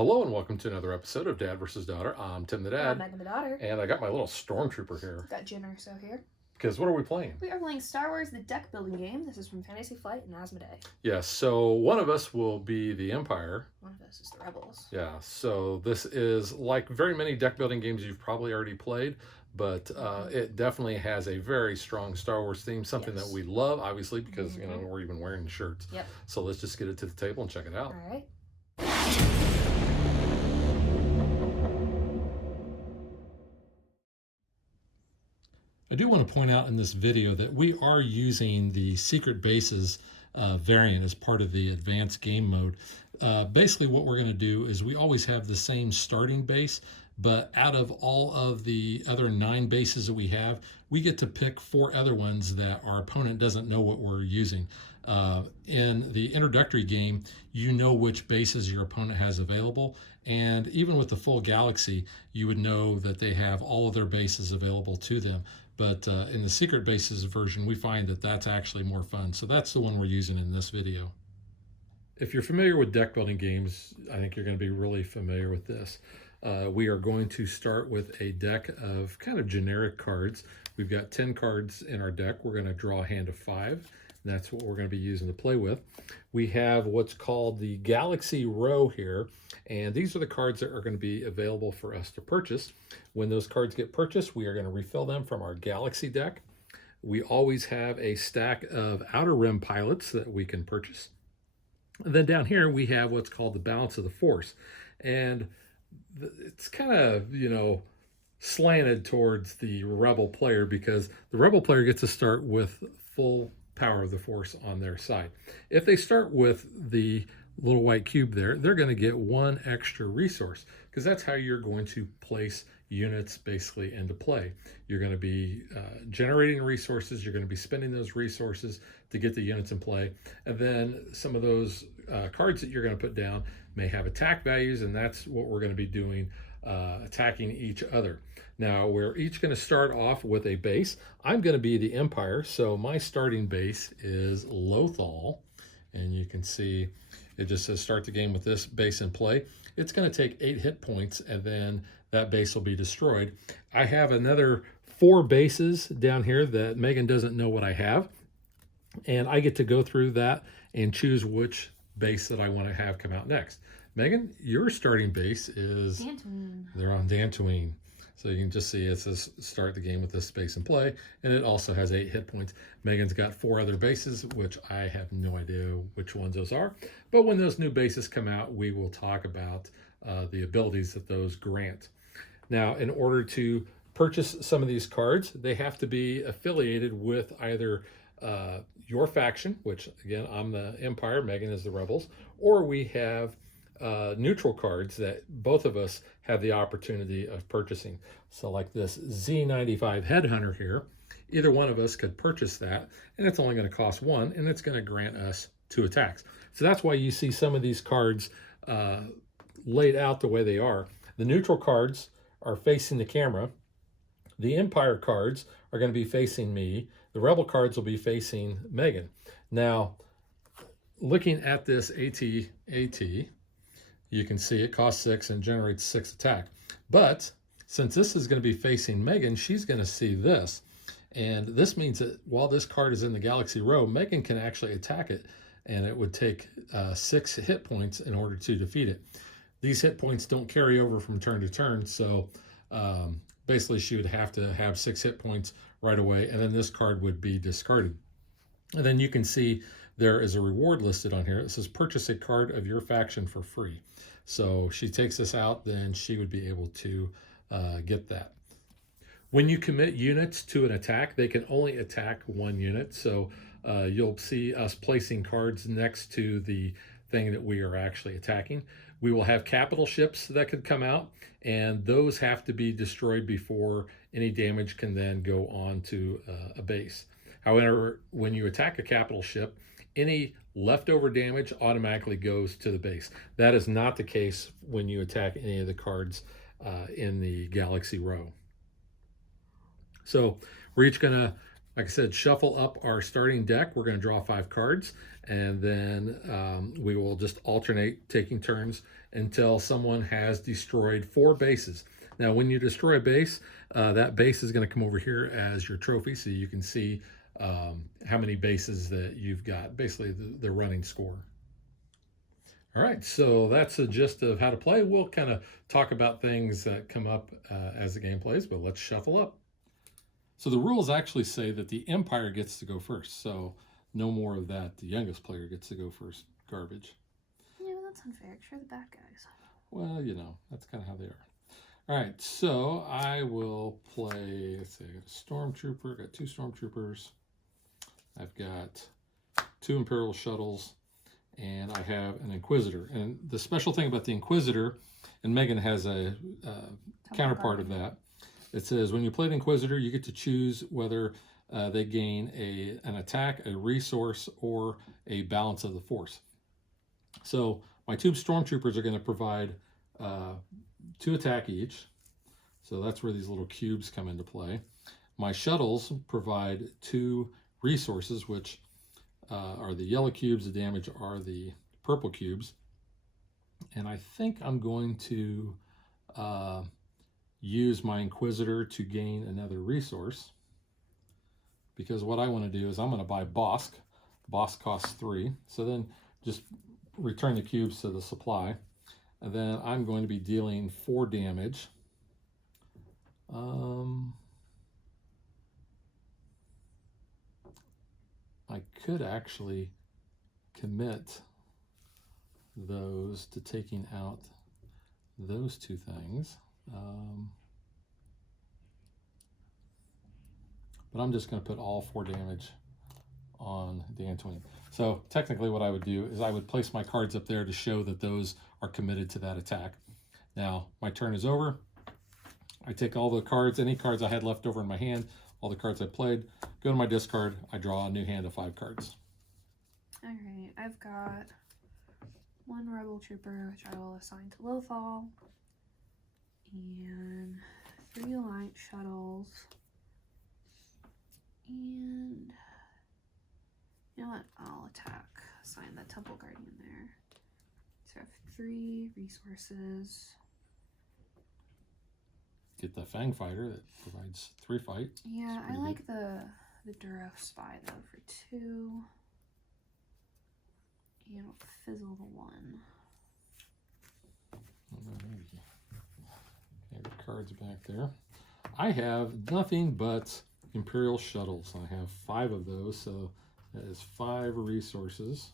Hello and welcome to another episode of Dad versus Daughter. I'm Tim the I'm Dad, Megan the daughter. and I got my little stormtrooper here. Got Jenner so here. Because what are we playing? We are playing Star Wars: The Deck Building game. This is from Fantasy Flight and Asmodee. Yes, so one of us will be the Empire. One of us is the Rebels. Yeah, so this is like very many deck building games you've probably already played, but it definitely has a very strong Star Wars theme, something that we love, obviously, because you know we're even wearing the shirts. Yep. So let's just get it to the table and check it out. All right. I do want to point out in this video that we are using the Secret Bases variant as part of the advanced game mode. Basically what we're going to do is we always have the same starting base, but out of all of the other 9 bases that we have, we get to pick 4 other ones that our opponent doesn't know what we're using. In the introductory game, you know which bases your opponent has available, and even with the full galaxy, you would know that they have all of their bases available to them. But in the Secret Bases version, we find that that's actually more fun. So that's the one we're using in this video. If you're familiar with deck building games, I think you're going to be really familiar with this. We are going to start with a deck of kind of generic cards. We've got 10 cards in our deck. We're going to draw a hand of 5. And that's what we're going to be using to play with. We have what's called the Galaxy Row here, and these are the cards that are going to be available for us to purchase. When those cards get purchased, we are going to refill them from our Galaxy deck. We always have a stack of Outer Rim pilots that we can purchase. And then down here we have what's called the Balance of the Force, and it's kind of, you know, slanted towards the Rebel player, because the Rebel player gets to start with full power of the Force on their side. If they start with the little white cube there, they're going to get 1 extra resource, because that's how you're going to place units basically into play. You're going to be generating resources, you're going to be spending those resources to get the units in play, and then some of those cards that you're going to put down may have attack values, and that's what we're going to be doing, attacking each other. Now we're each going to start off with a base. I'm going to be the Empire, so my starting base is Lothal, and you can see it just says start the game with this base in play. It's going to take 8 hit points, and then that base will be destroyed. I have another 4 bases down here that Megan doesn't know what I have, and I get to go through that and choose which base that I want to have come out next. Megan, your starting base is Dantooine. They're on Dantooine. So you can just see it says start the game with this base in play, and it also has 8 hit points. Megan's got 4 other bases, which I have no idea which ones those are. But when those new bases come out, we will talk about the abilities that those grant. Now, in order to purchase some of these cards, they have to be affiliated with either your faction, which again, I'm the Empire, Megan is the Rebels, or we have neutral cards that both of us have the opportunity of purchasing. So like this Z95 Headhunter here, either one of us could purchase that, and it's only going to cost 1, and it's going to grant us 2 attacks. So that's why you see some of these cards laid out the way they are. The neutral cards are facing the camera. The Empire cards are going to be facing me. The Rebel cards will be facing Megan. Now, looking at this AT, you can see it costs 6 and generates 6 attack. But since this is going to be facing Megan, she's going to see this. And this means that while this card is in the Galaxy Row, Megan can actually attack it, and it would take 6 hit points in order to defeat it. These hit points don't carry over from turn to turn, so basically she would have to have 6 hit points right away, and then this card would be discarded. And then you can see there is a reward listed on here. It says purchase a card of your faction for free. So she takes this out, then she would be able to get that. When you commit units to an attack, they can only attack 1 unit. So you'll see us placing cards next to the thing that we are actually attacking. We will have capital ships that could come out, and those have to be destroyed before any damage can then go on to a base. However, when you attack a capital ship, any leftover damage automatically goes to the base. That is not the case when you attack any of the cards in the Galaxy Row. So we're each gonna, like I said, shuffle up our starting deck. We're going to draw 5 cards, and then we will just alternate taking turns until someone has destroyed 4 bases. Now, when you destroy a base, that base is going to come over here as your trophy, so you can see how many bases that you've got, basically the running score. All right, so that's the gist of how to play. We'll kind of talk about things that come up as the game plays, but let's shuffle up. So the rules actually say that the Empire gets to go first, so no more of that. The youngest player gets to go first garbage. Yeah, well, that's unfair. You're the bad guys. Well, you know, that's kind of how they are. All right, so I will play, let's see, I got a Stormtrooper, got 2 Stormtroopers. I've got 2 Imperial Shuttles, and I have an Inquisitor. And the special thing about the Inquisitor, and Megan has a counterpart of that, it says when you play the Inquisitor, you get to choose whether they gain an attack, a resource, or a balance of the force. So my 2 Stormtroopers are going to provide 2 attack each. So that's where these little cubes come into play. My shuttles provide 2 resources, which are the yellow cubes. The damage are the purple cubes. And I think I'm going to use my Inquisitor to gain another resource, because what I want to do is I'm going to buy Bosk. Bosk costs 3. So then just return the cubes to the supply. And then I'm going to be dealing 4 damage. I could actually commit those to taking out those 2 things. But I'm just going to put all 4 damage on the Dantooine. So technically what I would do is I would place my cards up there to show that those are committed to that attack. Now my turn is over. I take all the cards, any cards I had left over in my hand, all the cards I played, go to my discard, I draw a new hand of 5 cards. All right, I've got 1 Rebel Trooper, which I will assign to Lothal, and 3 Alliance Shuttles, and you know what, I'll assign the Temple Guardian there. So I have 3 resources. Get the Fang Fighter that provides 3 fight. Yeah, I like the Duro Spy though for 2. And we'll fizzle the 1. Okay, the cards back there. I have nothing but Imperial Shuttles. I have 5 of those, so that is 5 resources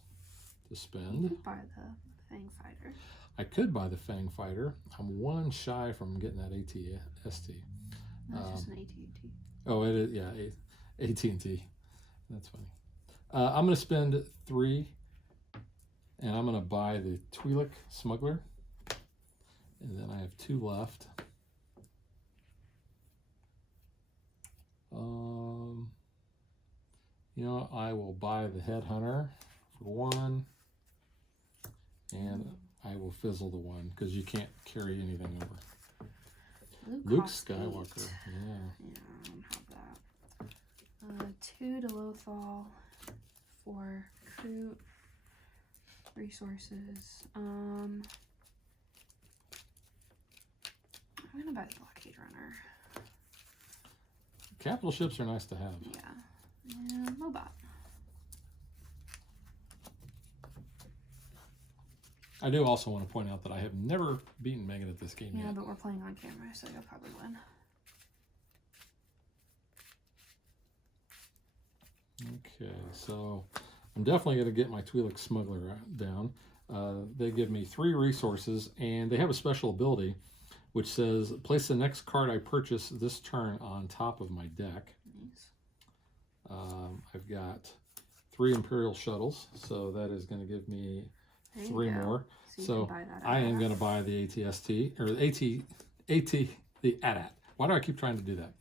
to spend. You could buy the Fang Fighter. I could buy the Fang Fighter. I'm 1 shy from getting that AT-ST. That's just an AT&T. Oh, it is, yeah, AT&T. That's funny. I'm going to spend 3, and I'm going to buy the Twi'lek Smuggler, and then I have 2 left. You know, I will buy the Headhunter for 1, and I will fizzle the 1 because you can't carry anything over. Luke Skywalker, 8. yeah. Yeah, I don't have that. 2 to Lothal, 4 recruit resources. I'm gonna buy the Blockade Runner. Capital ships are nice to have. Yeah, and Mobot. I do also want to point out that I have never beaten Megan at this game yet. Yeah, but we're playing on camera, so you'll probably win. Okay, so I'm definitely going to get my Twi'lek Smuggler down. They give me 3 resources, and they have a special ability which says, place the next card I purchase this turn on top of my deck. Nice. I've got 3 Imperial Shuttles, so that is going to give me 3 more. So I am going to buy the AT-ST, or the the AT-AT. Why do I keep trying to do that?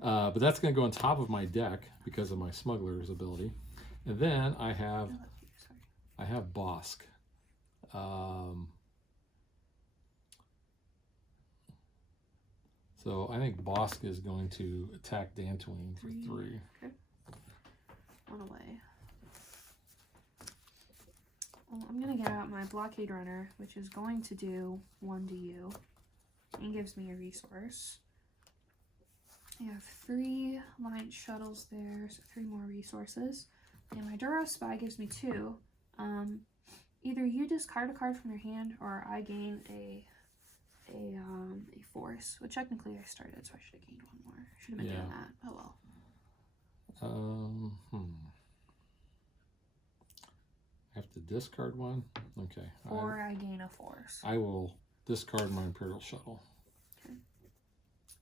But that's going to go on top of my deck because of my Smuggler's ability. And then I have Bosk. So I think Bosk is going to attack Dantooine for 3. Okay. one away. Well, I'm gonna get out my blockade runner, which is going to do 1 to you, and gives me a resource. I have 3 light shuttles there, so 3 more resources. And my Duro Spy gives me 2. Either you discard a card from your hand, or I gain a force. Which technically I started, so I should have gained 1 more. Should have been doing that. Oh well. I have to discard 1. Okay. Or I gain a force. I will discard my Imperial Shuttle. Okay.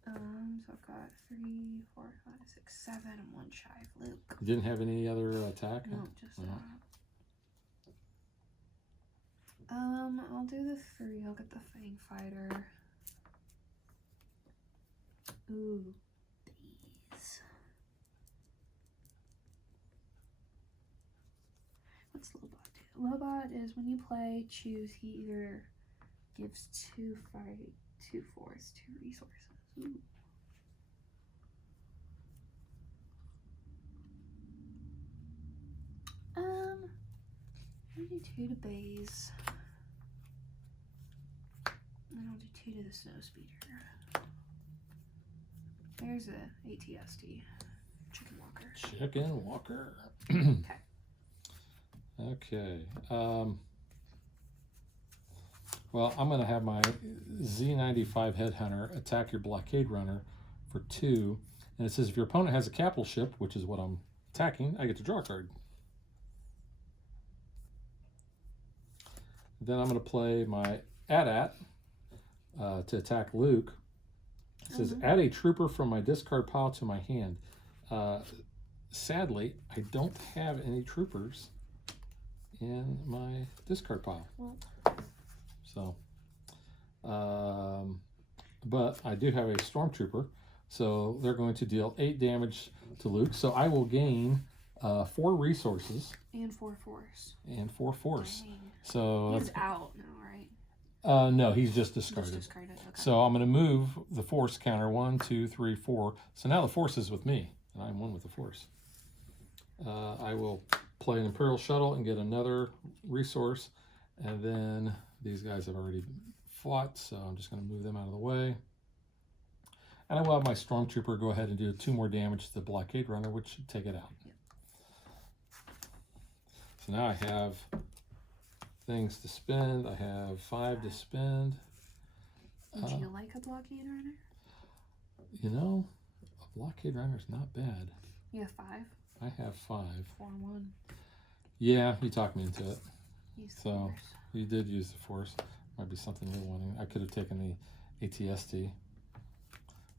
So I've got 3, 4, 5, 6, 7, and 1 shy of Luke. You didn't have any other attack? No, just that. I'll do the 3. I'll get the Fang Fighter. Ooh, these. What's Lobot do? Lobot is when you play, choose. He either gives 2 fight, 2 force, 2 resources. Ooh. I'll do 2 to Baze. And I'll do 2 to the Snow Speeder. There's a ATST. Chicken Walker. Chicken Walker. Okay. Okay. Well, I'm going to have my Z95 Headhunter attack your blockade runner for 2. And it says if your opponent has a capital ship, which is what I'm attacking, I get to draw a card. Then I'm going to play my AT-AT to attack Luke. It says add a trooper from my discard pile to my hand. Sadly, I don't have any troopers in my discard pile. So, but I do have a stormtrooper, so they're going to deal 8 damage to Luke. So I will gain 4 resources and 4 force. And 4 force. Dang. So he's out now, right? No, he's just discarded. Just discarded. Okay. So I'm going to move the force counter 1, 2, 3, 4. So now the force is with me, and I'm 1 with the force. I will play an Imperial Shuttle and get another resource, and then these guys have already fought, so I'm just going to move them out of the way. And I will have my Stormtrooper go ahead and do 2 more damage to the blockade runner, which should take it out. Yep. So now I have things to spend. I have 5 to spend. Would you like a blockade runner? You know, a blockade runner is not bad. You have 5? I have 5. 4-1. Yeah, you talked me into it. Use the So force. you did use the force. Might be something you're wanting. I could have taken the ATST,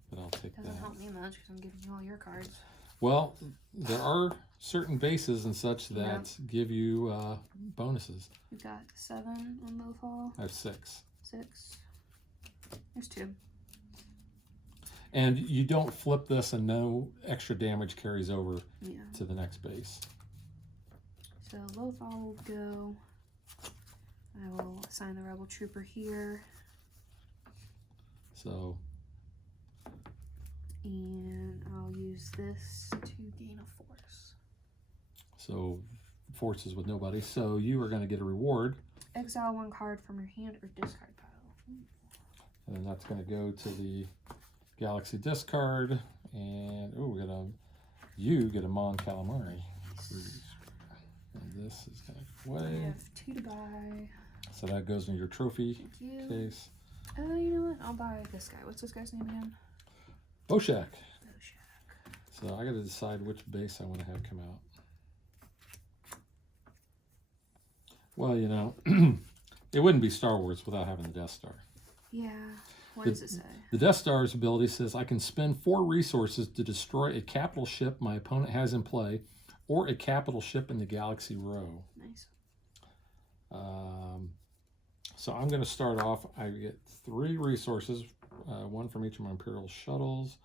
but I'll take Doesn't that. help me much because I'm giving you all your cards. Well, there are certain bases and such that give you bonuses. We've got 7 on both all. I have 6. 6. There's 2. And you don't flip this and no extra damage carries over Yeah. to the next base. So both all will go. I will assign the Rebel Trooper here. So, And I'll use this to gain a force. so forces with nobody. So you are going to get a reward. Exile 1 card from your hand or discard pile. And then that's going to go to the Galaxy discard. And, oh, you get a Mon Calamari. And this is going to go I away. have 2 to buy. So that goes in your trophy Thank you. case. You know what? I'll buy this guy. What's this guy's name again? Boshak. Boshak. So I got to decide which base I want to have come out. Well, you know, it wouldn't be Star Wars without having the Death Star. Yeah. What does it say? The Death Star's ability says I can spend 4 resources to destroy a capital ship my opponent has in play or a capital ship in the Galaxy row. Nice. So I'm going to start off. I get 3 resources, 1 from each of my Imperial shuttles.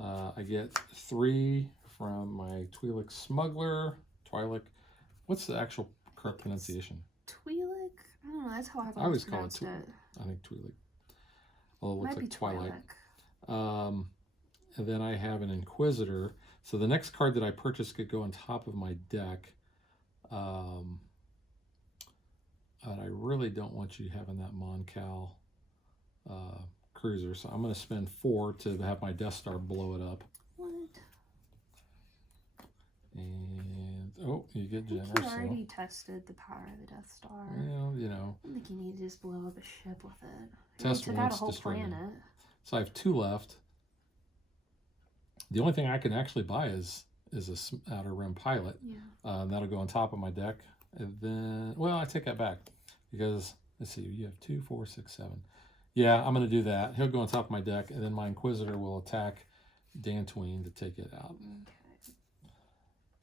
I get 3 from my Twi'lek Smuggler. Twi'lek. What's the actual correct pronunciation? Twi'lek? I don't know. That's how I've I always call it pronounced Twi'lek. I think Twi'lek. Well, it looks Might be like Twilight. Twi'lek. And then I have an Inquisitor. So the next card that I purchased could go on top of my deck. And I really don't want you having that Moncal cruiser. So I'm going to spend 4 to have my Death Star blow it up. What? And, oh, you get generous. You already tested the power of the Death Star. Well, you know. I don't think you need to just blow up a ship with it. Test took out a whole planet. So I have 2 left. The only thing I can actually buy is a Outer Rim Pilot. Yeah. That'll go on top of my deck. And then, well, I take that back. Because, let's see, you have 2, 4, 6, 7. Yeah, I'm going to do that. He'll go on top of my deck, and then my Inquisitor will attack Dantooine to take it out. Okay.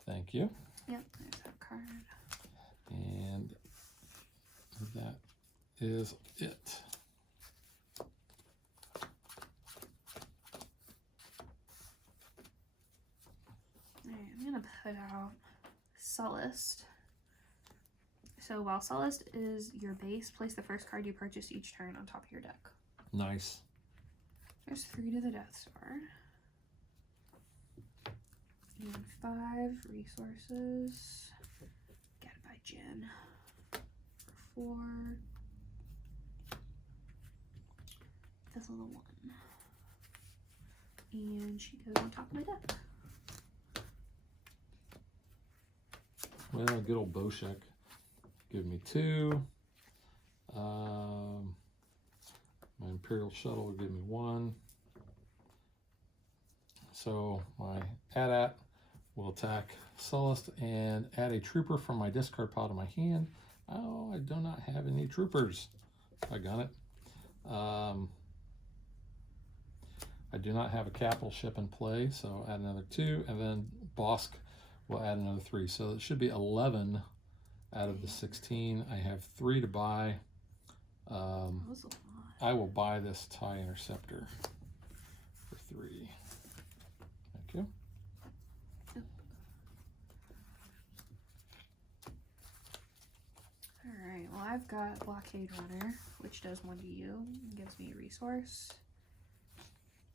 Thank you. Yep, there's that card. And that is it. Alright, I'm going to put out Sullust. So while Sullust is your base, place the first card you purchase each turn on top of your deck. Nice. There's 3 to the Death Star. And 5 resources. Gotta buy Jen. For 4. Fizzle the 1. And she goes on top of my deck. Well, good old Boshek. Give me 2. My Imperial Shuttle will give me 1. So my AT-AT will attack Sullust and add a trooper from my discard pile to my hand. Oh, I do not have any troopers. I got it. I do not have a capital ship in play, so add another 2, and then Bosk will add another 3. So it should be 11 out of the 16. I have 3 to buy. I will buy this TIE Interceptor for 3. Thank you. Yep. Alright, well I've got Blockade Runner, which does 1 to you and gives me a resource.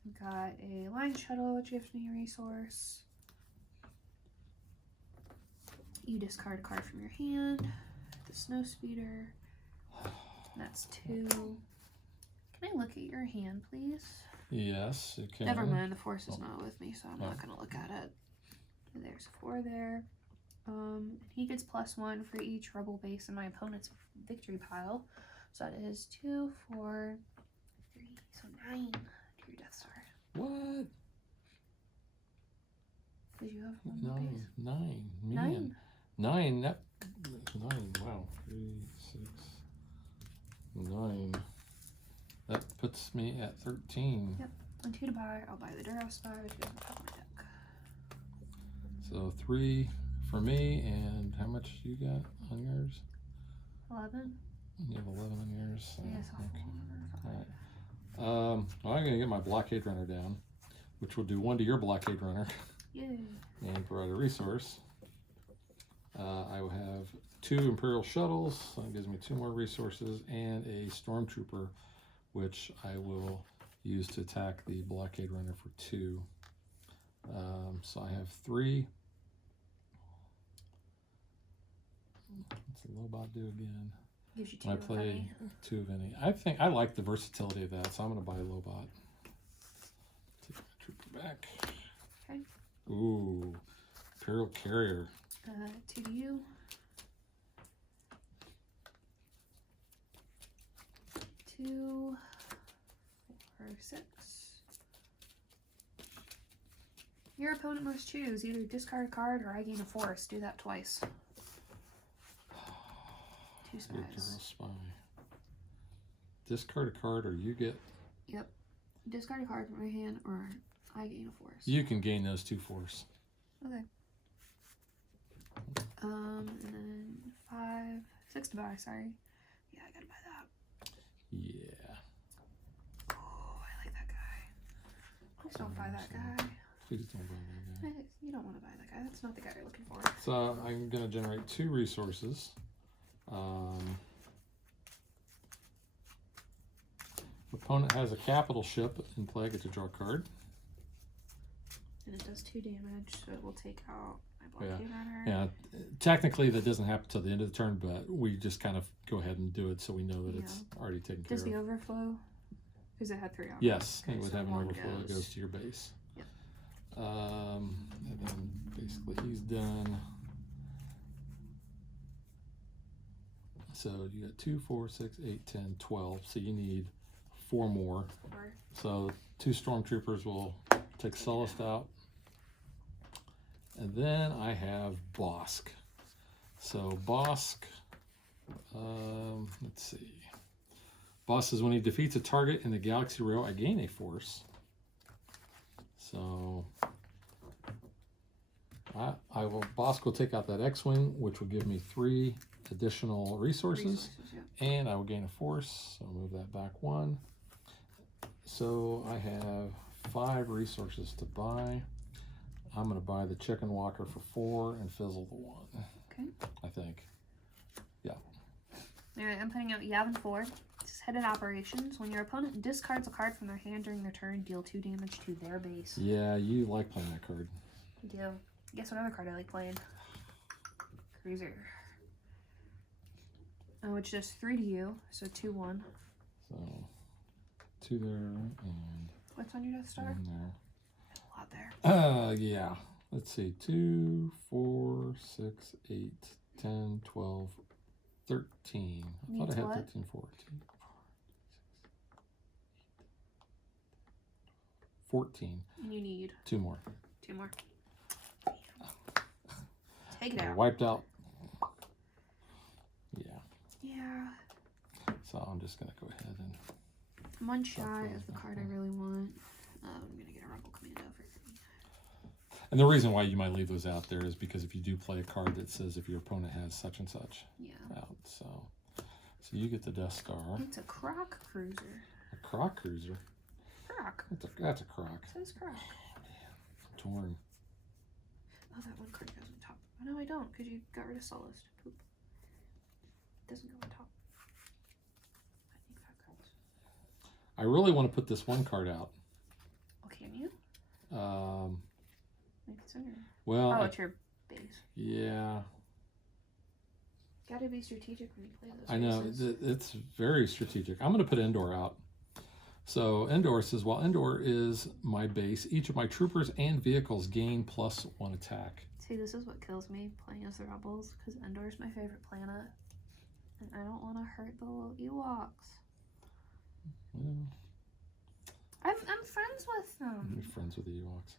I've got a Line Shuttle, which gives me a resource. You discard a card from your hand. The Snow Speeder. That's 2. Can I look at your hand, please? Yes, you can. Never mind, the Force is not with me, so I'm not going to look at it. There's 4 there. He gets +1 for each rebel base in my opponent's victory pile. So that is 2, 4, 3, so 9 to your Death Star. What? Did you have 1 base? 9. 9? 9. 9. Wow. 3, 6, 9. That puts me at 13. Yep. And 2 to buy. I'll buy the Duro Spy, which goes on top of my deck. So 3 for me, and how much you got on yours? 11. You have 11 on yours. Yes, okay. 5. All right. Well, I'm going to get my Blockade Runner down, which will do 1 to your Blockade Runner. Yay. And provide a resource. I will have 2 Imperial Shuttles. So that gives me 2 more resources, and a Stormtrooper, which I will use to attack the Blockade Runner for 2. So I have 3. What's the Lobot do again? Gives you 2 I of play any. 2 of any. I think I like the versatility of that, so I'm going to buy a Lobot. Take my trooper back. Okay. Ooh, Imperial Carrier. 2 to you. 2, 4, 6. Your opponent must choose either discard a card or I gain a force. Do that twice. 2 spies. Spy. Discard a card or you get. Yep. Discard a card from my hand or I gain a force. You can gain those 2 force. Okay. And then 5, 6 to buy, sorry. Yeah, I gotta buy that. Yeah. Oh, I like that guy. Please don't buy that guy. Please don't buy that guy. You don't want to buy that guy. That's not the guy you're looking for. So I'm going to generate 2 resources. Opponent has a capital ship in play. I get to draw a card. And it does 2 damage, so it will take out my blockade runner. Yeah, technically that doesn't happen till the end of the turn, but we just kind of go ahead and do it so we know that it's already taken care Does of. the overflow? Because it had 3 on Yes, it. it would so have an 1 overflow that goes to your base. Yep. And then basically he's done. So you got 2, 4, 6, 8, 10, 12. So you need 4 more. 4. So 2 stormtroopers will take Sullust out. And then I have Bosk. So Bosk, let's see. Boss says when he defeats a target in the galaxy row, I gain a force. So Bosk will take out that X-Wing, which will give me 3 additional resources. And I will gain a force, so I'll move that back 1. So I have 5 resources to buy. I'm going to buy the Chicken Walker for 4 and fizzle the 1. Okay. I think. Yeah. Alright, I'm putting out Yavin 4. This is headed operations. When your opponent discards a card from their hand during their turn, deal 2 damage to their base. Yeah, you like playing that card. I do. Guess what other card I like playing? Cruiser. Which does 3 to you, so 2-1. So 2 there and What's on your Death Star? 1 there. A lot there. Yeah. Let's see. 2, 4, 6, 8, 10, 12, 13. I thought I had 13, 14. 14. And you need 2 more. 2 more. Take it out. Wiped out. Yeah. Yeah. So I'm just going to go ahead and... I'm 1 shy of the card I really want. I'm going to get a Rebel Commando for 3. And the reason why you might leave those out there is because if you do play a card that says if your opponent has such and such out. So you get the Death Star. It's a Croc Cruiser. A Croc Cruiser? Croc. That's a Croc. It says Croc. Oh, man. I'm torn. Oh, that 1 card goes on top. Oh, no, I don't, because you got rid of Sullust. Poop. It doesn't go on top. I need 5 cards. I really want to put this 1 card out. Oh, can you? Maybe it's in your... Well, oh, it's your base. Yeah. Gotta be strategic when you play those. I know, bases. it's very strategic. I'm going to put Endor out. So Endor says, while Endor is my base, each of my troopers and vehicles gain +1 attack. See, this is what kills me playing as the Rebels, because Endor's my favorite planet, and I don't want to hurt the little Ewoks. Well, I'm friends with them. you're friends with the Ewoks.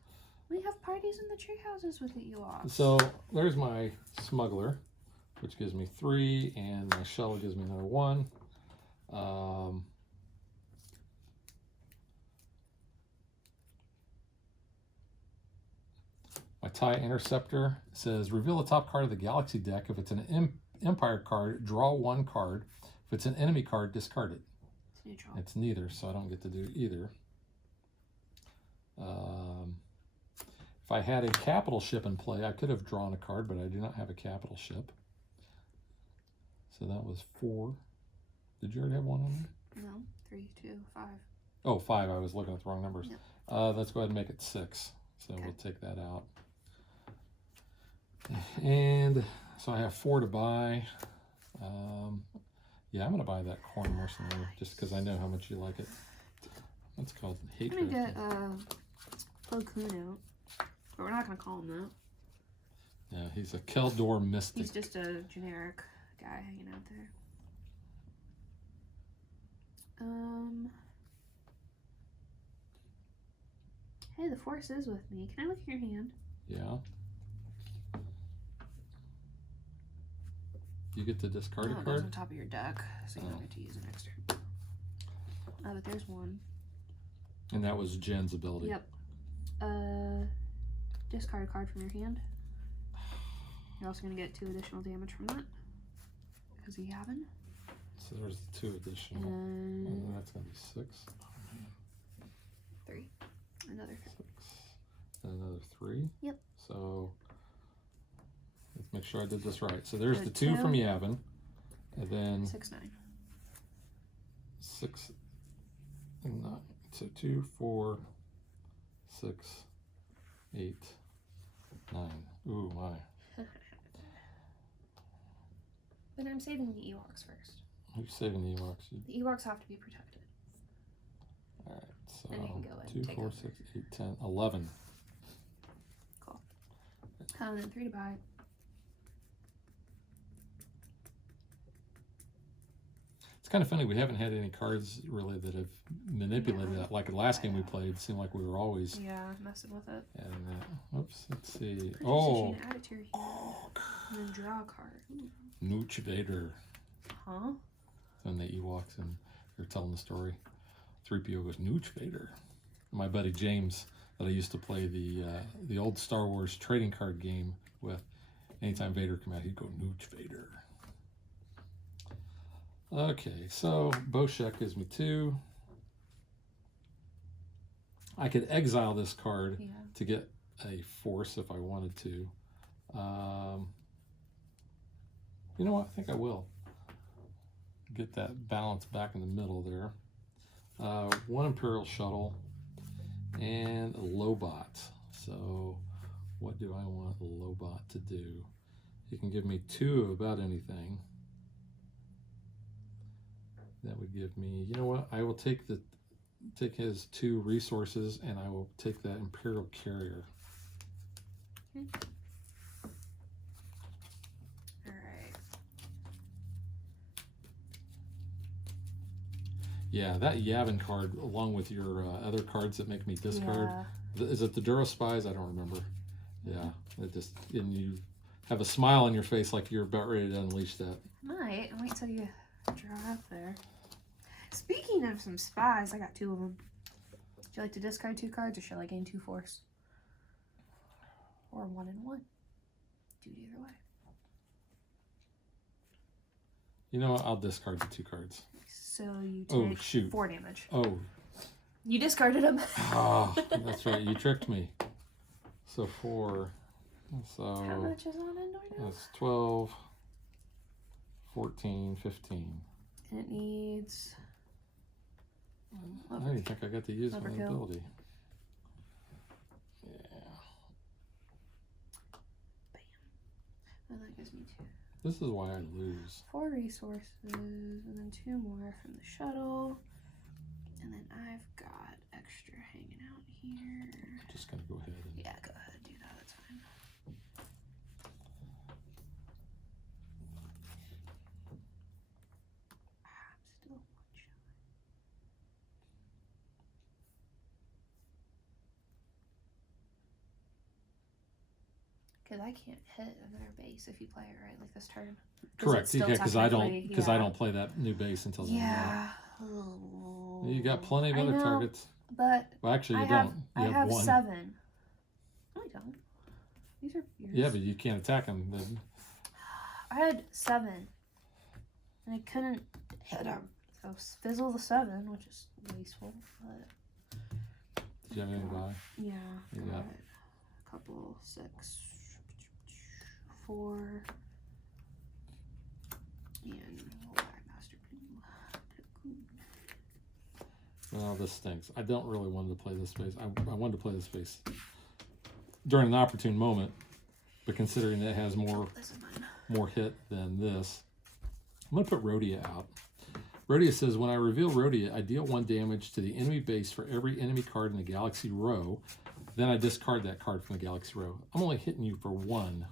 We have parties in the tree houses with the Ewoks. So there's my smuggler, which gives me 3, and my shell gives me another 1. My TIE Interceptor says, reveal the top card of the Galaxy deck. If it's an Empire card, draw 1 card. If it's an enemy card, discard it. It's neutral. It's neither, so I don't get to do either. If I had a capital ship in play, I could have drawn a card, but I do not have a capital ship. So that was 4. Did you already have 1 on there? No, 3, 2, 5. Oh, 5. I was looking at the wrong numbers. Yep. Let's go ahead and make it 6. So Okay. we'll take that out. And so I have 4 to buy. Yeah, I'm going to buy that Corn Mercenary just because I know how much you like it. That's called I'm Hatred. going to get Plo Koon out, but we're not going to call him that. Yeah, he's a Keldor Mystic. He's just a generic guy hanging out there. Hey, the Force is with me. Can I look at your hand? Yeah. You get to discard No, a it goes card? on top of your deck, so you don't get to use it next turn. Oh, but there's 1. And that was Jen's ability. Yep. Discard a card from your hand. You're also going to get 2 additional damage from that. Because you haven't. So there's 2 additional. And And that's going to be 6. Oh, man. 3. Another 3. 6. And another 3. Yep. So let's make sure I did this right. So there's So the 2 2. from Yavin. And then 6, 9. 6 and 9. So 2, 4, 6, 8, 9. Ooh, my. But I'm saving the Ewoks first. Who's saving the Ewoks? The Ewoks have to be protected. Alright, so And you can go in 2, and take 4, over. 6, 8, 10, 11. Cool. And then 3 to buy. It's kind of funny, we haven't had any cards really that have manipulated Yeah. that. Like the last game we played, it seemed like we were always. Yeah, messing with it. And oops, let's see. Purchase a Oh, chain, add it to your hand, and then draw a card. Ooh. Nooch Vader. Huh? And the Ewoks, and they're telling the story. 3PO goes, Nooch Vader. My buddy James, that I used to play the old Star Wars trading card game with, anytime Vader came out, he'd go, Nooch Vader. Okay, so Boshek gives me 2. I could exile this card to get a force if I wanted to. You know what? I think I will. Get that balance back in the middle there. 1 Imperial Shuttle and a Lobot. So what do I want Lobot to do? He can give me 2 of about anything. That would give me, you know what? I will take his 2 resources, and I will take that Imperial Carrier. Okay. All right. Yeah, that Yavin card, along with your other cards that make me discard. Yeah. Is it the Duro Spies? I don't remember. Yeah, it just, and you have a smile on your face like you're about ready to unleash that. Might. Wait till you draw up there. Speaking of some spies, I got 2 of them. Would you like to discard 2 cards, or shall I gain 2 force? Or 1 and 1? Do it either way. You know what? I'll discard the 2 cards. So you take shoot. 4 damage. Oh. You discarded them. Oh, that's right. You tricked me. So 4. So how much is on Endor now? That's 12, 14, 15. And it needs... I don't even think I got to use my Overkill. ability. Yeah. Bam. And that gives me 2. This is why I lose. 4 resources, and then 2 more from the shuttle. And then I've got extra hanging out here. I'm just going to go ahead and... Yeah, go ahead, do that, that's fine. I'm still 1 shot. Because I can't hit another base if you play it right, like this turn. Correct. Yeah, because I technically- don't play that new base until Yeah. then. You got plenty of I other know, targets. But Well, actually, you I have, don't. I You have 1. 7. No, I don't. These are yours. Yeah, but you can't attack them. Then. I had 7. And I couldn't hit them. So fizzle the 7, which is wasteful. But Do you have any to buy? yeah, You got got- a couple, 6, 4, and Master Plume. Well, this stinks. I don't really want to play this base. I wanted to play this base during an opportune moment, but considering that it has more This is mine. hit than this, I'm going to put Rhodia out. Rhodia says, when I reveal Rhodia, I deal 1 damage to the enemy base for every enemy card in the Galaxy row. Then I discard that card from the Galaxy row. I'm only hitting you for 1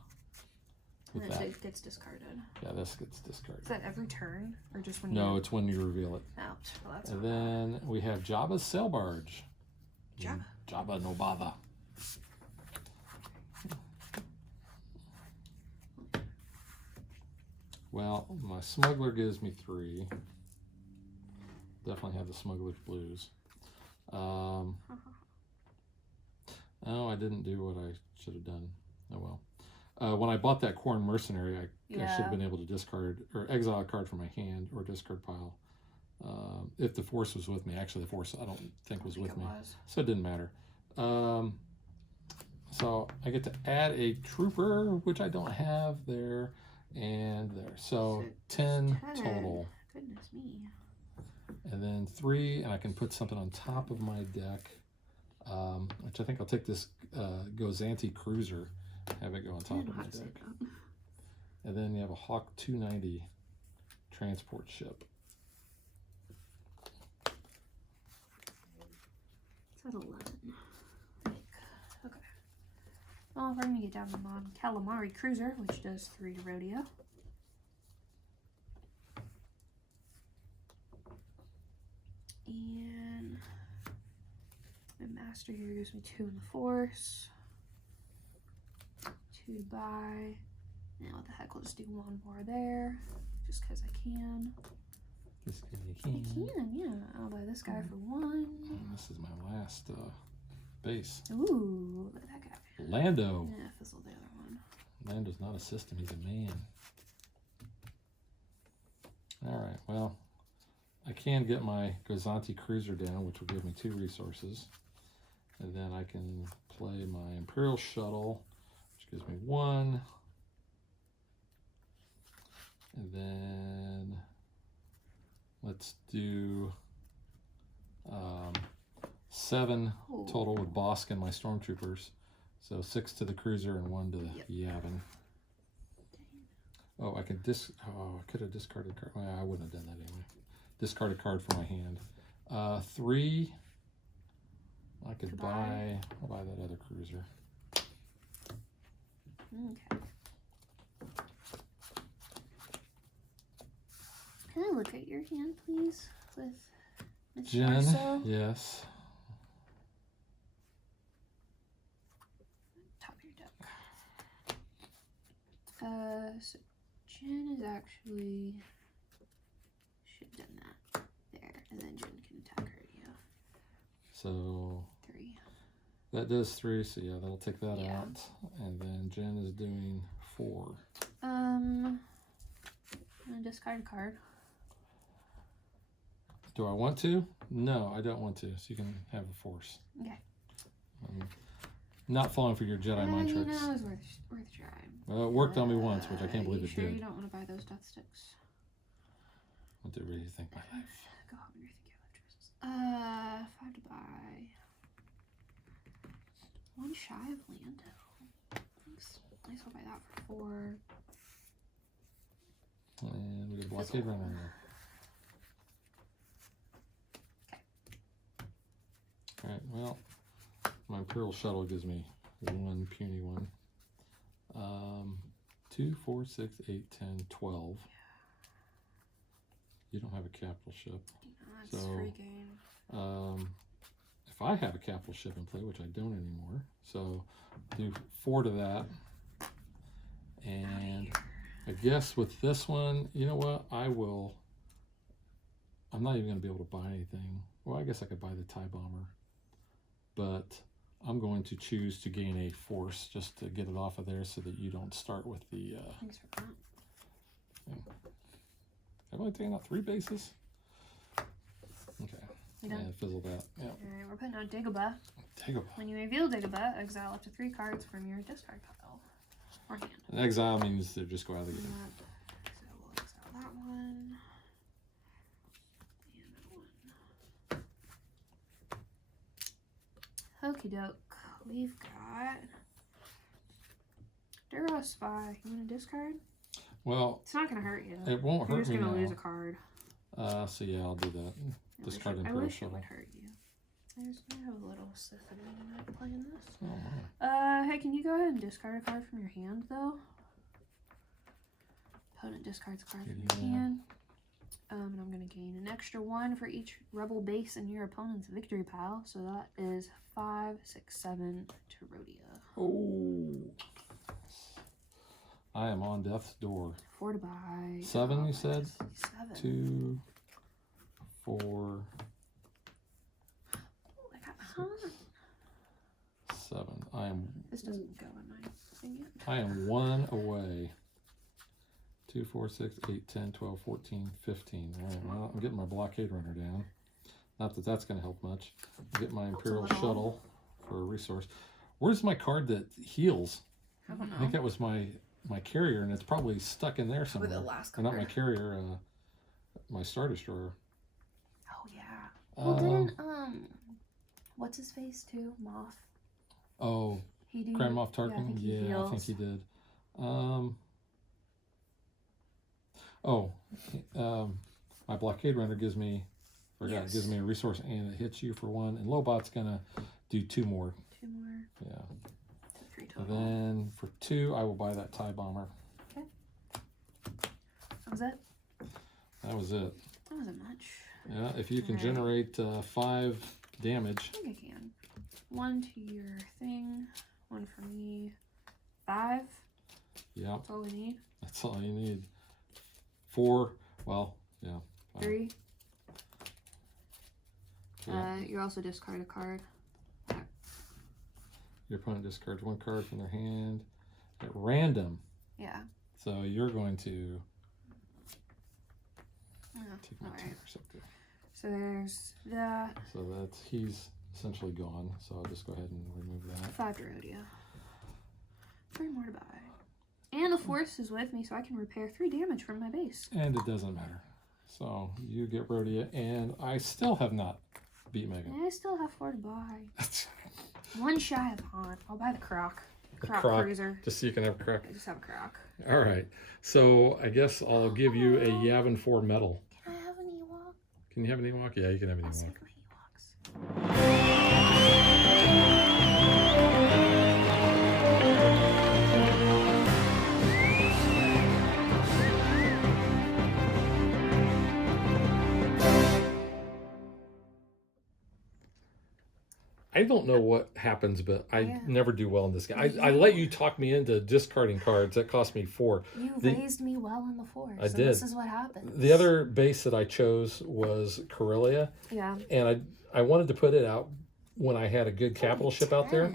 with And that. it gets discarded. Yeah, this gets discarded. Is that every turn? Or just when you... No, it's when you reveal it. Oh, well, that's And not bad. then we have Jabba's sail barge. Jabba. Jabba no bother. Well, my smuggler gives me 3. Definitely have the smuggler's blues. Oh, I didn't do what I should have done. Oh well. When I bought that Corn Mercenary, I should have been able to discard or exile a card from my hand or discard pile. If the Force was with me. Actually, the Force I don't think was with me. So it didn't matter. So I get to add a trooper, which I don't have there and there. So 10 total. Goodness me. And then 3, and I can put something on top of my deck. which I think I'll take this Gozanti Cruiser, have it go on top of my deck. And then you have a Hawk 290 transport ship. It's at 11. Okay. Well, we're going to get down to non-Calamari Cruiser, which does 3 to rodeo. And my master here gives me 2 in the force. 2 to buy. Now what the heck, we'll just do 1 more there. Just because I can. Just because you I can, yeah. I'll buy this guy for 1. And this is my last base. Ooh, look at that guy. Lando. Yeah, fizzle the other one. Lando's not a system, he's a man. Alright, well, I can get my Gozanti Cruiser down, which will give me 2 resources. And then I can play my Imperial Shuttle, which gives me 1. And then let's do 7 total with Bosk and my Stormtroopers. So 6 to the Cruiser and 1 to the Yavin. Oh, I can I could have discarded a card. Well, I wouldn't have done that anyway. Discard a card from my hand. 3. I could buy. I'll buy that other Cruiser. Okay. Can I look at your hand, please, with Miss Jen, Marceau? yes. Top of your deck. So Jen is actually should have done that there, and then Jen can attack her. Yeah. So 3. that does 3. So yeah, that'll take that out, and then Jen is doing 4. I'm gonna discard a card. Do I want to? No, I don't want to. So you can have a force. Okay. Not falling for your Jedi mind You tricks. know, it's worth trying. Well, it worked on me once, which I can't believe you it sure did. You don't want to buy those death sticks? What did you think my life? Go home and rethink your life choices. 5 to buy. 1 shy of Lando. Thanks. Nice, I'll buy that for 4. And we got a blockade runner in there. Alright, well, my Imperial Shuttle gives me 1 puny one. 2, 4, 6, 8, 10, 12. You don't have a capital ship. No, it's free game. If I have a capital ship in play, which I don't anymore, so do 4 to that. And I guess with this one, you know what? I'm not even going to be able to buy anything. Well, I guess I could buy the TIE Bomber. But I'm going to choose to gain a force just to get it off of there so that you don't start with the... Thanks for that. Have I taken out 3 bases? Okay. You done? And fizzle that. Yeah. Alright, we're putting out Dagobah. Dagobah. When you reveal Dagobah, exile up to 3 cards from your discard pile. Or hand. An exile means they just go out of the game. So we'll exile that one. And that one. Okie doke. We've got Duro Spy. You want to discard? Well, it's not going to hurt you. It won't hurt me. You're just going to now. lose a card. So yeah, I'll do that. Discard Imperial I wish Shuttle. it would hurt you. I have a little Sith in me tonight playing this. Oh my. Hey, can you go ahead and discard a card from your hand, though? Opponent discards a card from your hand. And I'm going to gain an extra 1 for each rebel base in your opponent's victory pile. So that is 5, 6, 7 to Rhodia. Oh. I am on death's door. 4 to buy. 7, you said? 7. 2, 4. I got hot. 7. I am. This doesn't go in my thing yet. I am 1 away. 2, 4, 6, 8, 10, 12, 14, 15. All right, well, I'm getting my blockade runner down. Not that that's going to help much. I'll get my Imperial Shuttle for a resource. Where's my card that heals? I don't know. I think that was my carrier, and it's probably stuck in there somewhere. With the last Or not card. my carrier, my Star Destroyer. Oh, yeah. Well, what's his face too? Moth. Oh, Grand Moff Tarkin? Yeah, I think he did. My blockade runner gives me, it gives me a resource and it hits you for 1. And Lobot's going to do 2 more. 2 more. Yeah. 3 total. And then for 2, I will buy that TIE bomber. Okay. That was it? That was it. That wasn't much. Yeah, if you can generate 5 damage. I think I can. 1 to your thing, 1 for me. 5. Yeah. That's all we need. That's all you need. 4. Well, yeah. 3. Yeah. You also discard a card. Your opponent discards 1 card from their hand at random. Yeah. So you're going to take my alright. Interceptor. So there's that. So he's essentially gone. So I'll just go ahead and remove that. 5 to Rhodia. 3 more to buy. And the Force is with me, so I can repair 3 damage from my base. And it doesn't matter. So you get Rhodia, and I still have not beat Megan. And I still have 4 to buy. 1 shy of Han. I'll buy the Croc. Croc Cruiser. Just so you can have a Croc. I just have a Croc. All right. So I guess I'll give you a Yavin 4 medal. Can I have an Ewok? Can you have an Ewok? Yeah, you can have an I'll Ewok. save my Ewoks. I don't know what happens, but I never do well in this game. I let you talk me into discarding cards. That cost me 4. You raised me well in the Force. I did. This is what happens. The other base that I chose was Corellia. Yeah. And I wanted to put it out when I had a good capital ship out there.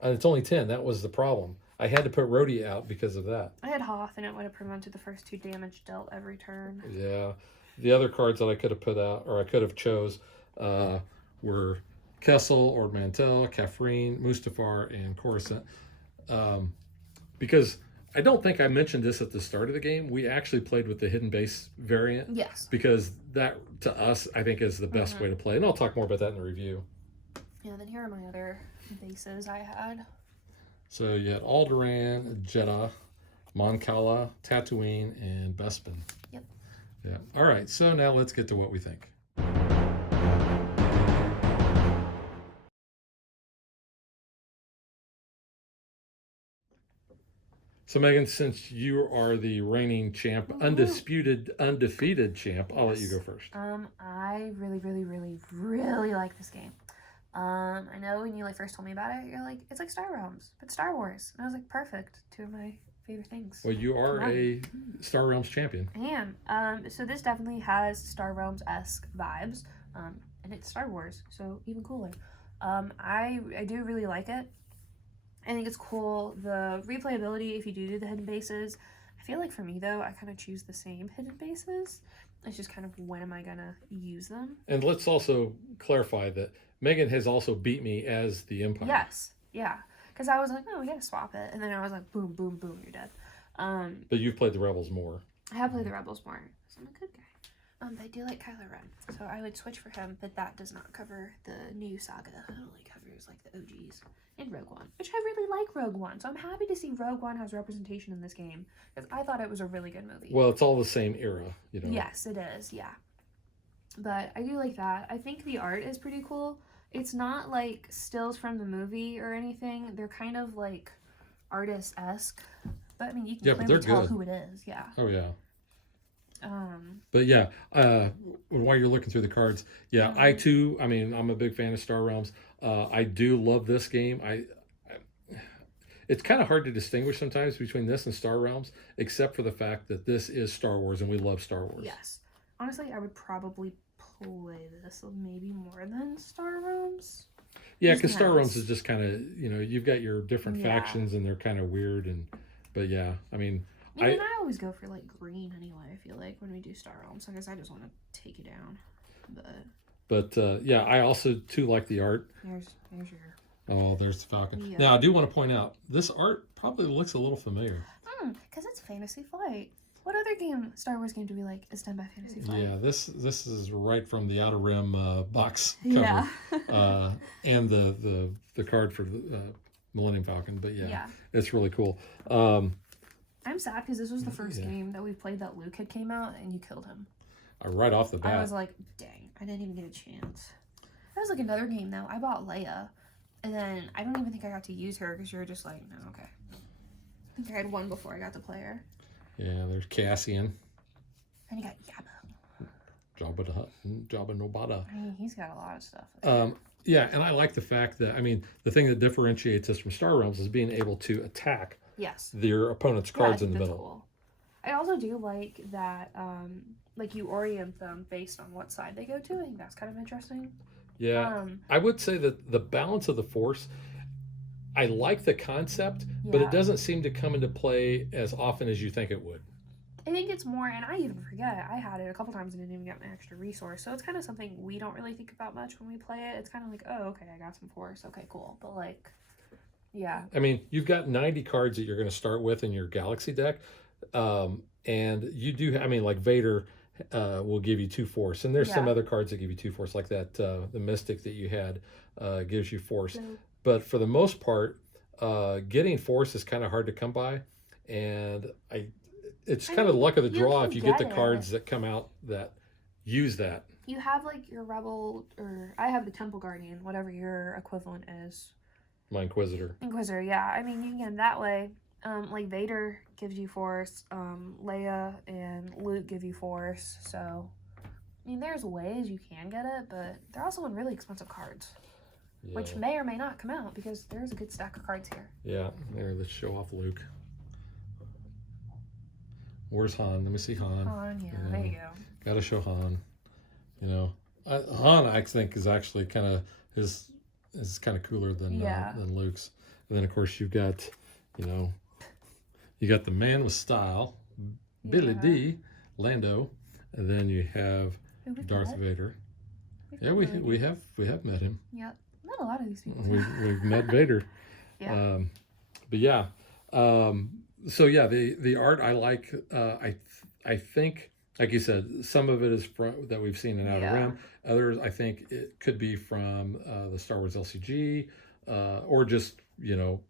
And it's only 10. That was the problem. I had to put Rhodia out because of that. I had Hoth, and it would have prevented the first 2 damage dealt every turn. Yeah. The other cards that I could have put out, or I could have chose, were Kessel, Ord Mantell, Kafrene, Mustafar, and Coruscant. Because I don't think I mentioned this at the start of the game. We actually played with the hidden base variant. Yes. Because that, to us, I think is the best way to play. And I'll talk more about that in the review. Yeah, then here are my other bases I had. So you had Alderaan, Jeddah, Mon Cala, Tatooine, and Bespin. Yep. Yeah. All right. So now let's get to what we think. So Megan, since you are the reigning champ, undefeated champ, I'll let you go first. I really like this game. I know when you first told me about it, you're like, it's like Star Realms, but Star Wars. And I was like, perfect. 2 of my favorite things. Well, you are a Star Realms champion. I am. So this definitely has Star Realms-esque vibes. And it's Star Wars, so even cooler. I do really like it. I think it's cool. The replayability, if you do the hidden bases, I feel like for me, though, I kind of choose the same hidden bases. It's just kind of when am I going to use them. And let's also clarify that Megan has also beat me as the Empire. Yes. Yeah. Because I was like, no, we got to swap it. And then I was like, boom, boom, boom, you're dead. But you've played the Rebels more. I have played the Rebels more. So I'm a good guy. I do like Kylo Ren. So I would switch for him, but that does not cover the new saga. It only covers the OGs. And Rogue One, which I really like Rogue One. So I'm happy to see Rogue One has representation in this game because I thought it was a really good movie. Well, it's all the same era, you know. Yes, it is. Yeah. But I do like that. I think the art is pretty cool. It's not like stills from the movie or anything. They're kind of artist-esque. But I mean, you can clearly tell who it is. Yeah. Oh, yeah. But yeah, while you're looking through the cards, I too, I mean, I'm a big fan of Star Realms. I do love this game. It's kind of hard to distinguish sometimes between this and Star Realms, except for the fact that this is Star Wars and we love Star Wars. Yes. Honestly, I would probably play this maybe more than Star Realms. Yeah, because Star Realms is just kind of, you've got your different factions and they're kind of weird. But yeah, I mean, I always go for green anyway, I feel like, when we do Star Realms. I guess I just want to take it down. But yeah, I also too like the art. There's your... Oh, there's the Falcon. Yeah. Now, I do want to point out, this art probably looks a little familiar. Because it's Fantasy Flight. What other game, Star Wars game, do we like? Is 10 by Fantasy Flight. Yeah, this is right from the Outer Rim box cover, Yeah. and the card for the Millennium Falcon. But yeah, Yeah. it's really cool. I'm sad because this was the first game that we played that Luke had came out and you killed him. Right off the bat, I was like, dang, I didn't even get a chance. That was like another game though. I bought Leia, and then I don't even think I got to use her because you were just like, no, okay. I think I had one before I got to play her. Yeah, there's Cassian. And you got Yabba. Jabba the Hutt, Jabba Nobata. I mean, he's got a lot of stuff. Yeah, and I like the fact that, I mean, the thing that differentiates us from Star Realms is being able to attack your opponent's cards in the middle. Cool. I also do like that, like you orient them based on what side they go to. I think that's kind of interesting. Yeah, I would say that the balance of the Force, I like the concept, but it doesn't seem to come into play as often as you think it would. I think it's more, and I even forget, I had it a couple times and didn't even get an extra resource, so it's kind of something we don't really think about much when we play it. It's kind of like, oh, okay, I got some Force, okay, cool, but like, yeah. I mean, you've got 90 cards that you're going to start with in your Galaxy deck, and you do, I mean, like Vader will give you 2 Force, and there's some other cards that give you 2 Force, like that, the Mystic that you had gives you Force. But for the most part, getting Force is kind of hard to come by, and it's kind of the luck of the draw if you get the cards that come out that use that. You have like your Rebel, or I have the Temple Guardian, whatever your equivalent is. My Inquisitor. Inquisitor, yeah. I mean, you can get them that way. Like Vader gives you Force, Leia and Luke give you Force, so I mean, there's ways you can get it, but they're also in really expensive cards. Yeah. Which may or may not come out because there's a good stack of cards here. Yeah, there, let's show off Luke. Where's Han? Let me see Han. Han, yeah, there you go. Gotta show Han. You know, Han I think is actually kind of is kind of cooler than Luke's. And then of course you've got, you know, you got the man with style, Billy D, Lando, and then you have Darth Vader. Yeah, we have met him. Yeah, not a lot of these people. We've met Vader. Yeah. But yeah. So yeah, the art I like. I think, like you said, some of it is from that we've seen in Outer Rim. Others, I think, it could be from the Star Wars LCG, or just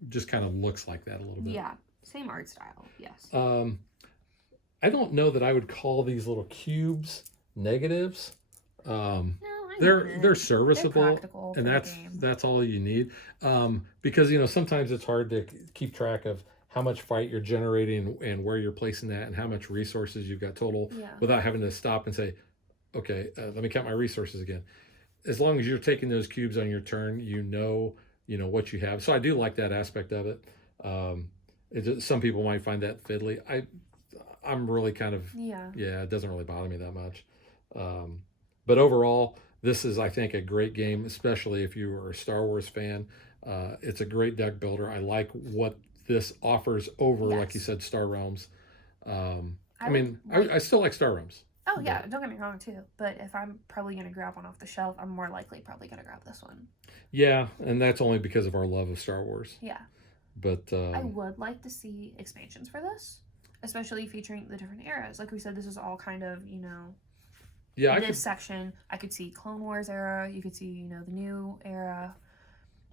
just kind of looks like that a little bit. Yeah, same art style. Yes. I don't know that I would call these little cubes negatives. No, they're serviceable, and that's all you need. Because sometimes it's hard to keep track of how much fight you're generating and where you're placing that and how much resources you've got total without having to stop and say, okay, let me count my resources again. As long as you're taking those cubes on your turn, you know what you have. So I do like that aspect of it. Some people might find that fiddly. I'm really kind of, it doesn't really bother me that much. But overall, this is, I think, a great game, especially if you are a Star Wars fan. It's a great deck builder. I like what this offers over, like you said, Star Realms. I still like Star Realms. Oh, yeah, don't get me wrong, too. But if I'm probably going to grab one off the shelf, I'm more likely probably going to grab this one. Yeah, and that's only because of our love of Star Wars. Yeah. But I would like to see expansions for this, especially featuring the different eras. Like we said, this is all kind of, this section. I could see Clone Wars era. You could see, the new era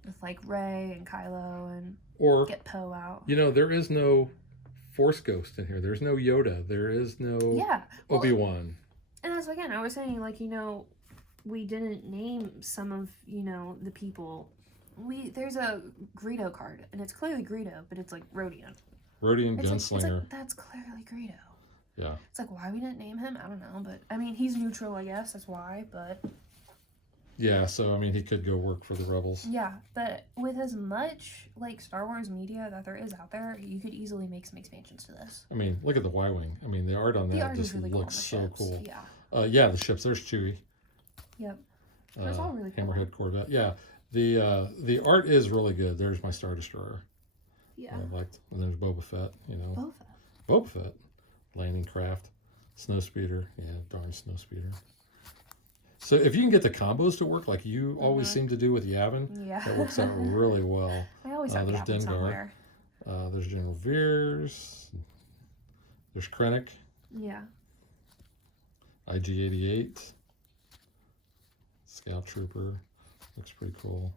with, like, Rey and Kylo and get Poe out. There is no Force Ghost in here. There's no Yoda. There is no Obi-Wan. And that's, again, I was saying, like, we didn't name some of, the people. There's a Greedo card, and it's clearly Greedo, but it's, like, Rodian. Rodian Gunslinger. Like, that's clearly Greedo. Yeah. It's like, why we didn't name him? I don't know, but, I mean, he's neutral, I guess, that's why, but... Yeah, so, I mean, he could go work for the Rebels. Yeah, but with as much, like, Star Wars media that there is out there, you could easily make some expansions to this. I mean, look at the Y-Wing. I mean, the art on that just really looks so cool. Yeah. The ships. There's Chewie. Yep. It's all really cool. Hammerhead Corvette. Yeah. The art is really good. There's my Star Destroyer. Yeah. And there's Boba Fett, Boba Fett. Landing craft. Snowspeeder. Yeah, darn Snowspeeder. So if you can get the combos to work like you always seem to do with Yavin, that works out really well. I always have Yavin somewhere. There's General Veers. There's Krennic. Yeah. IG-88. Scout Trooper. Looks pretty cool.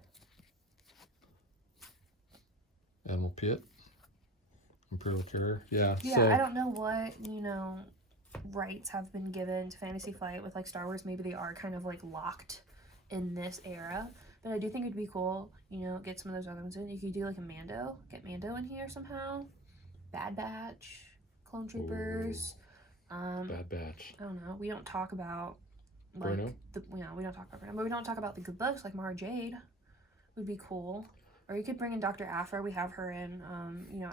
Admiral Pitt. Imperial Carrier. Yeah. Yeah, So I don't know what, rights have been given to Fantasy Flight with, like, Star Wars. Maybe they are kind of, like, locked in this era. But I do think it'd be cool, get some of those other ones in. You could do, like, a Mando. Get Mando in here somehow. Bad Batch. Clone Troopers. Bad Batch. I don't know. We don't talk about, like, Bruno? we don't talk about Bruno. But we don't talk about the good books, like Mara Jade. Would be cool. Or you could bring in Dr. Aphra. We have her in,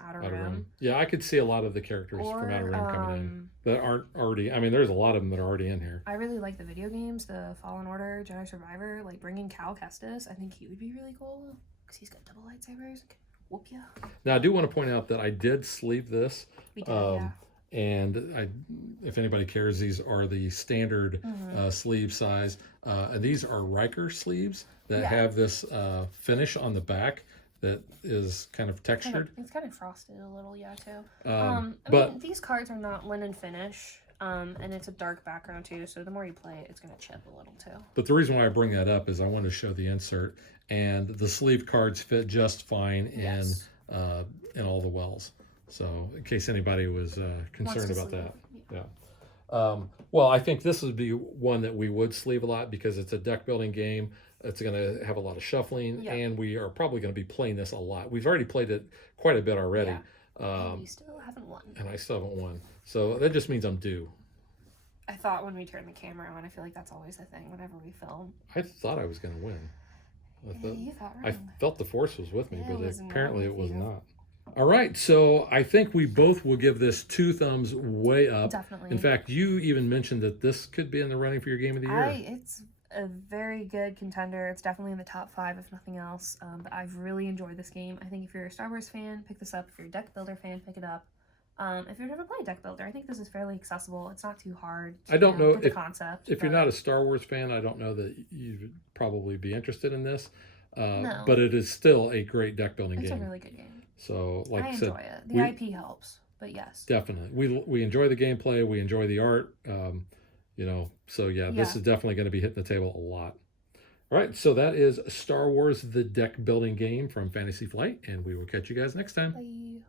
Outer Rim. Yeah, I could see a lot of the characters from Outer Rim coming in that aren't already. I mean, there's a lot of them that are already in here. I really like the video games, the Fallen Order, Jedi Survivor. Like, bringing Cal Kestis, I think he would be really cool because he's got double lightsabers. Whoop ya. Now, I do want to point out that I did sleeve this. We did, yeah. And if anybody cares, these are the standard sleeve size. And these are Riker sleeves that have this finish on the back that is kind of textured. It's kind of frosted a little, yeah, too. But I mean, these cards are not linen finish, and it's a dark background, too, so the more you play it, it's going to chip a little, too. But the reason why I bring that up is I want to show the insert, and the sleeve cards fit just fine in all the wells. So in case anybody was concerned about that. Yeah. Well, I think this would be one that we would sleeve a lot because it's a deck building game. It's going to have a lot of shuffling, and we are probably going to be playing this a lot. We've already played it quite a bit already. Yeah. And you still haven't won. And I still haven't won. So that just means I'm due. I thought when we turned the camera on, I feel like that's always the thing whenever we film. I thought I was going to win. You thought wrong. I felt the force was with me, but apparently it was not. All right, so I think we both will give this 2 thumbs way up. Definitely. In fact, you even mentioned that this could be in the running for your game of the year. It's a very good contender. It's definitely in the top 5, if nothing else. But I've really enjoyed this game. I think if you're a Star Wars fan, pick this up. If you're a deck builder fan, pick it up. If you've never played deck builder, I think this is fairly accessible. It's not too hard. I don't know with the concept. If you're not a Star Wars fan, I don't know that you'd probably be interested in this. No. But it is still a great deck building game. It's a really good game. So, like I said, enjoy it. The IP helps, but yes, definitely. We enjoy the gameplay. We enjoy the art. So this is definitely going to be hitting the table a lot. All right, so that is Star Wars: The Deck Building Game from Fantasy Flight, and we will catch you guys next time. Bye.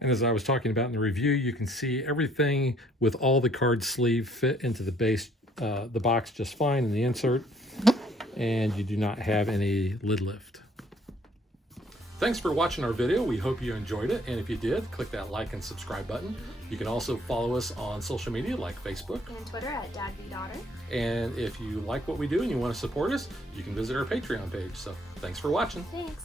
And as I was talking about in the review, you can see everything with all the card sleeve fit into the base, the box just fine in the insert, and you do not have any lid lift. Thanks for watching our video. We hope you enjoyed it. And if you did, click that like and subscribe button. You can also follow us on social media like Facebook and Twitter at DadBeDaughter. And if you like what we do and you want to support us, you can visit our Patreon page. So thanks for watching. Thanks.